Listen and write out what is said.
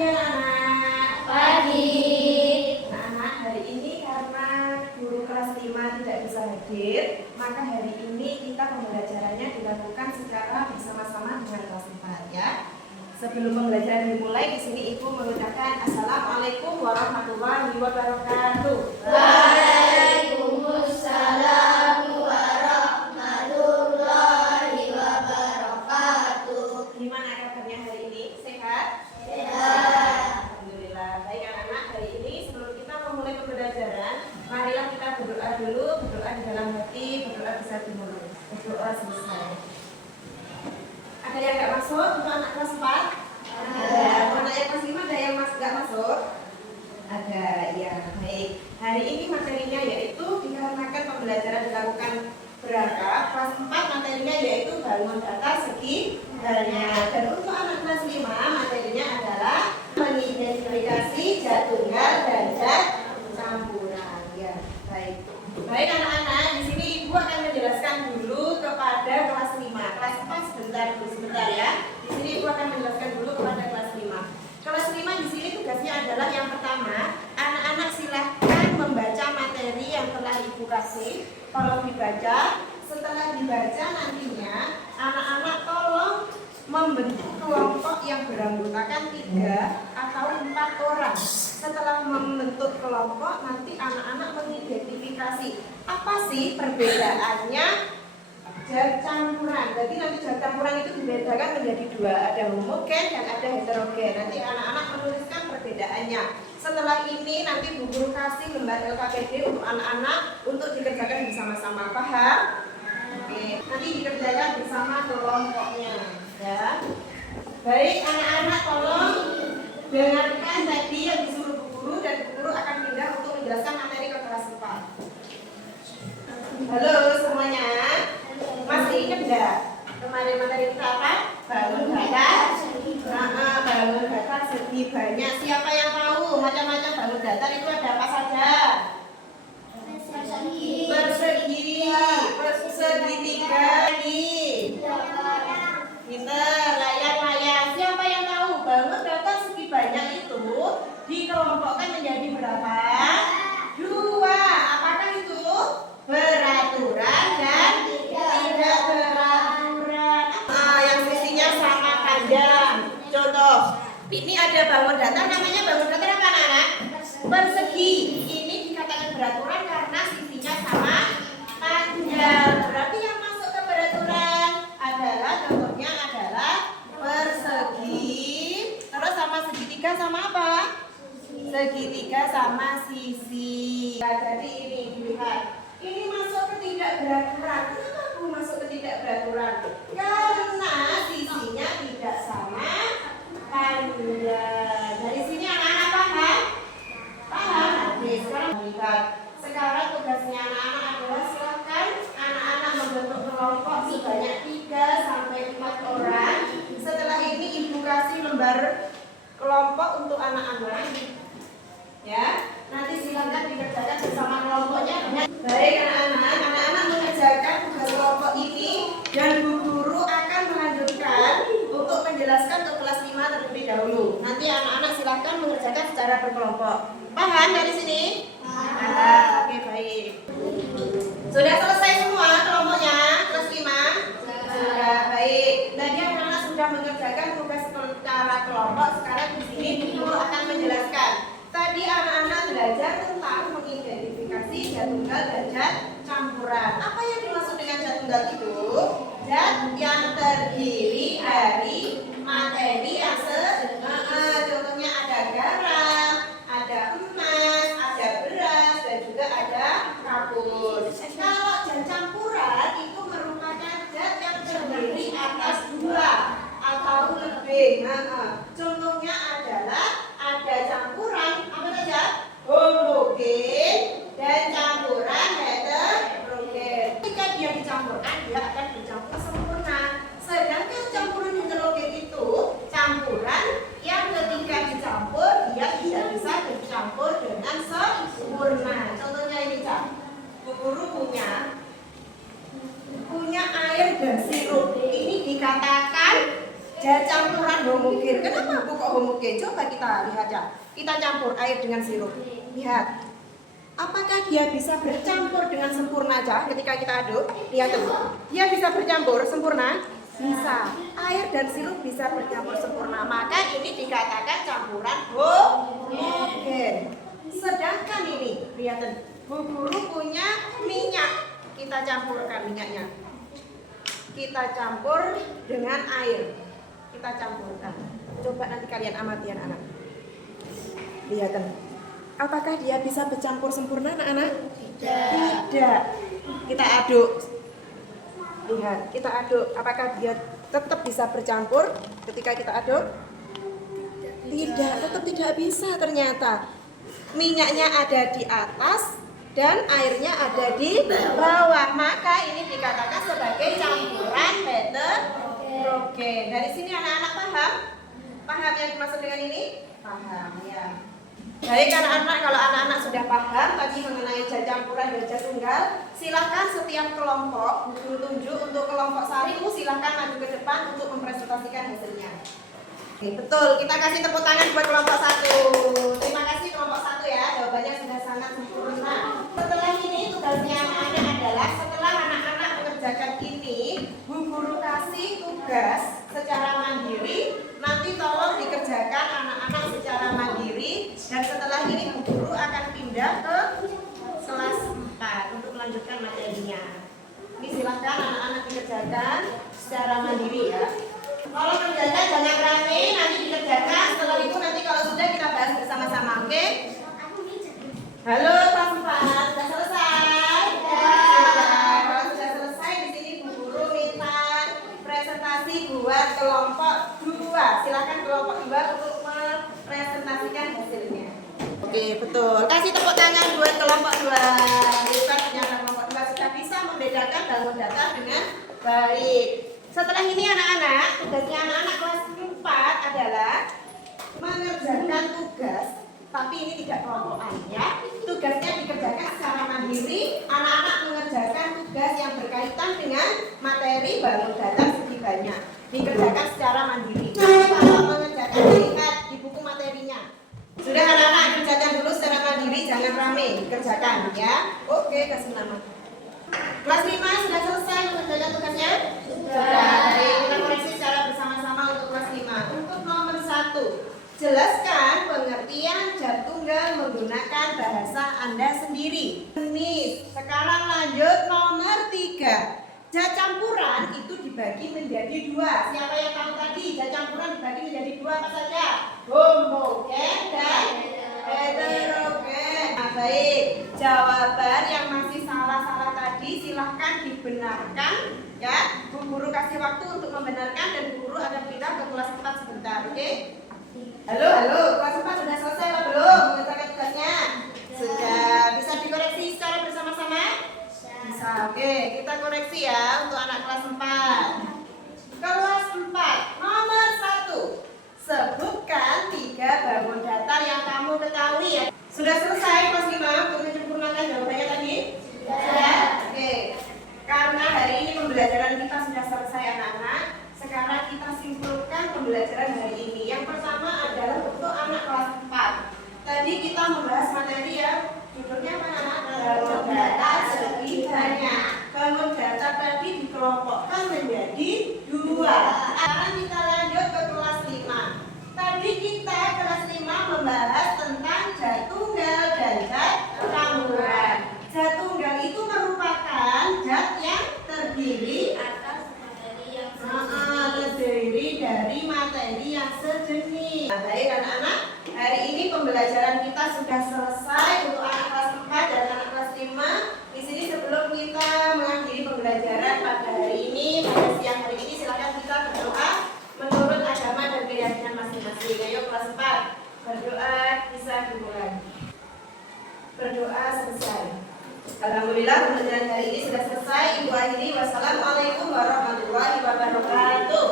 pagi anak-anak. Pagi. Anak-anak, hari ini karena guru kelas 5 tidak bisa hadir, maka hari ini kita pembelajarannya dilakukan secara bersama-sama dengan kelas 4 ya. Sebelum pembelajaran dimulai, di sini Ibu mengucapkan Assalamualaikum warahmatullahi wabarakatuh. Waalaikumsalam warahmatullahi wabarakatuh. Gimana kabarnya hari ini? Sehat? Sehat. Alhamdulillah. Baik anak-anak, hari ini sebelum kita memulai pembelajaran, marilah kita berdoa dulu, berdoa di dalam hati, berdoa bisa dimulai. Berdoa selesai. Ada yang nggak masuk untuk anak kelas 4? Ada. Anak yang kelas 5 ada yang nggak masuk? Ada, ya. Baik. Hari ini materinya yaitu dikarenakan pembelajaran dilakukan berapa? Kelas 4 materinya yaitu bangun data segibarnya. Dan untuk anak kelas 5 materinya adalah mengidentifikasi zat tunggal dan zat campuran. Ya, baik. Baik anak-anak, di sini Ibu akan menjelaskan dulu kepada kelas 5. Kelas 4 sebentar ya. Di sini Ibu akan menjelaskan dulu kepada kelas 5. Kelas 5 di sini tugasnya adalah yang pertama, anak-anak silahkan membaca materi yang telah Ibu kasih. Tolong dibaca. Setelah dibaca nantinya anak-anak tolong membentuk kelompok yang beranggotakan 3 atau 4 orang. Setelah membentuk kelompok, nanti anak-anak mengidentifikasi apa sih perbedaannya zat campuran. Jadi nanti zat campuran itu dibedakan menjadi 2, ada homogen dan ada heterogen. Nanti anak-anak menuliskan perbedaannya. Setelah ini nanti Bu Guru kasih lembar LKPD untuk anak-anak untuk dikerjakan bersama-sama. Paham? Oke, nanti dikerjakan bersama kelompoknya. Ya. Baik anak-anak, tolong dengarkan tadi yang disuruh Bu Guru dan Bu Guru akan pindah untuk menjelaskan materi ke kelas 4. Halo semuanya. Masih ingat enggak? Kemarin materi kita apa? Bangun data. Bangun data segi banyak. Siapa yang tahu macam-macam bangun data itu ada apa saja? Persegitiga, pinter, layar. Siapa yang tahu bangun data segi banyak itu dikelompokkan menjadi berapa? 2. Apakah itu? Beraturan dan tidak beraturan. Yang sisinya sama panjang. Contoh, ini ada bangun data, namanya bangun data apa anak-anak? Persegi. Ini dikatakan beraturan karena sisinya sama panjang. Berarti yang masuk ke beraturan adalah contohnya adalah persegi. Terus sama segitiga sama apa? Segitiga sama sisi. Nah, jadi ini dilihat. Ini masuk ke tidak beraturan. Kenapa aku masuk ke tidak beraturan? Karena sisinya tidak sama panjang. Dari sini anak-anak paham? Paham? Oke, sekarang lihat. Sekarang tugasnya anak-anak adalah silakan anak-anak membentuk kelompok sebanyak 3 sampai 4 orang. Setelah ini Ibu kasih lembar kelompok untuk anak-anak. Ya, nanti silakan dikerjakan bersama kelompoknya. Baik anak-anak mengerjakan tugas kelompok ini dan Bu Guru akan melanjutkan untuk menjelaskan ke kelas 5 terlebih dahulu. Nanti anak-anak silakan mengerjakan secara berkelompok. Paham dari sini? Paham. Oke, baik. Sudah selesai semua kelompoknya kelas 5? Sudah, baik. Tadi anak-anak sudah mengerjakan tugas secara kelompok. Sekarang di sini Bu Guru akan menjelaskan. Tadi anak-anak belajar tentang mengidentifikasi zat tunggal dan zat campuran. Apa yang dimaksud dengan zat tunggal itu? Zat yang terdiri dari materi yang contohnya ada garam, ada emas, ada beras, dan juga ada kapur. Kalau zat campuran itu merupakan zat yang terdiri atas 2 atau lebih. Contohnya adalah ada campuran apa saja? Homogen dan campuran heterogen. Ketika dia dicampurkan, dia akan bercampur sempurna. Sedangkan campuran heterogen itu campuran yang ketika dicampur dia tidak bisa bercampur dengan sempurna. Contohnya ini Cak. Bu Guru punya air dan sirup. Ini dikatakan campuran homogen. Kenapa aku kok homogen? Coba kita lihat ya. Kita campur air dengan sirup. Lihat. Apakah dia bisa bercampur dengan sempurna aja ketika kita aduk? Lihat tuh. Dia bisa bercampur sempurna? Bisa. Air dan sirup bisa bercampur sempurna. Maka ini dikatakan campuran homogen. Sedangkan ini, lihat tuh. Bu Guru punya minyak. Kita campurkan minyaknya. Kita campur dengan air. Kita campurkan. Coba nanti kalian amati anak-anak. Lihat. Apakah dia bisa bercampur sempurna anak-anak? Tidak. Kita aduk. Lihat, kita aduk. Apakah dia tetap bisa bercampur ketika kita aduk? Tidak, tetap tidak bisa ternyata. Minyaknya ada di atas dan airnya ada di bawah. Maka ini dikatakan sebagai campuran heterogen. Dari sini anak-anak paham? Paham yang dimaksud dengan ini? Paham ya. Baik anak-anak, kalau anak-anak sudah paham tadi mengenai zat campuran dan zat tunggal, silahkan setiap kelompok guru tunjuk untuk kelompok sarimu silahkan maju ke depan untuk mempresentasikan hasilnya. Oke, betul, kita kasih tepuk tangan buat kelompok 1. Terima kasih kelompok 1 ya, jawabannya sudah sangat sempurna. Setelah ini tugasnya anak-anak adalah setelah anak-anak mengerjakan ini, Bu Guru kasih tugas secara mandiri. Nanti tolong dikerjakan anak-anak secara mandiri. Dan setelah ini Bu Guru akan pindah ke kelas 4 untuk melanjutkan materinya. Ini silahkan anak-anak dikerjakan secara mandiri ya. Kalau kerjakan jangan rame, nanti dikerjakan. Setelah itu nanti kalau sudah kita bahas bersama-sama, oke? Halo kelas 4, sudah selesai? Sudah. Kalau sudah selesai di sini Bu Guru minta presentasi buat kelompok 2. Silakan kelompok 2 untuk mempresentasikan hasilnya. Oke, betul. Kasih tepuk tangan buat kelompok 2. Hebat, ternyata kelompok 2 sudah bisa membedakan bangun data dengan baik. Setelah ini anak-anak, tugasnya anak-anak kelas 4 adalah mengerjakan tugas, tapi ini tidak kelompokan ya. Tugasnya dikerjakan secara mandiri. Anak-anak mengerjakan tugas yang berkaitan dengan materi bangun data segi banyak. Dikerjakan secara mandiri. Kalau mengerjakan lihat di buku materinya. Sudah anak-anak kerjakan dulu secara mandiri, jangan rame, dikerjakan ya. Oke, kasih nama. Kelas 5 sudah selesai mengerjakan tugasnya? Sudah. Kita koreksi secara bersama-sama untuk kelas 5. Untuk nomor 1, jelaskan pengertian zat tunggal menggunakan bahasa Anda sendiri. Sekarang lanjut nomor 3. Zat campuran itu dibagi menjadi 2. Siapa yang tahu tadi zat campuran dibagi menjadi 2 apa saja? Homogen dan heterogen. Nah, baik. Jawaban yang masih salah-salah tadi silahkan dibenarkan ya. Bu Guru kasih waktu untuk membenarkan dan Bu Guru akan pindah ke kelas 4 sebentar, oke? Halo, kelas 4 sudah selesai apa belum mengerjakan tugasnya? Sudah. Bisa dikoreksi secara bersama-sama? Bisa. Oke, kita koreksi ya untuk anak kelas 4. Kelas 4, nomor 1. Sebutkan 3 bangun datar yang kamu ketahui ya. Sudah selesai kelas 5 untuk menyempurnakan jawabannya tadi? Sudah. Oke. Karena hari ini pembelajaran kita sudah selesai anak-anak, sekarang kita simpulkan pembelajaran hari ini. Yang pertama adalah untuk anak kelas 4. Tadi kita membahas materi ya. Judulnya apa anak? Bangun data segi banyak. Bangun data tadi dikelompokkan menjadi 2. Sekarang kita lanjut ke kelas 5. Tadi kita kelas 5 membahas tentang zat tunggal dan zat campuran. Zat tunggal itu merupakan zat yang terdiri dari materi yang sejenis. Nah, baik anak-anak, hari ini pembelajaran kita sudah selesai untuk anak kelas 4 dan anak kelas 5. Di sini sebelum kita mengakhiri pembelajaran pada hari ini, pada siang hari ini, silakan kita berdoa menurut agama dan keyakinan masing-masing. Ayo kelas 4, berdoa bisa dimulai. Berdoa selesai. Alhamdulillah pembelajaran hari ini sudah selesai. Ibu akhiri. Wassalamualaikum warahmatullahi wabarakatuh.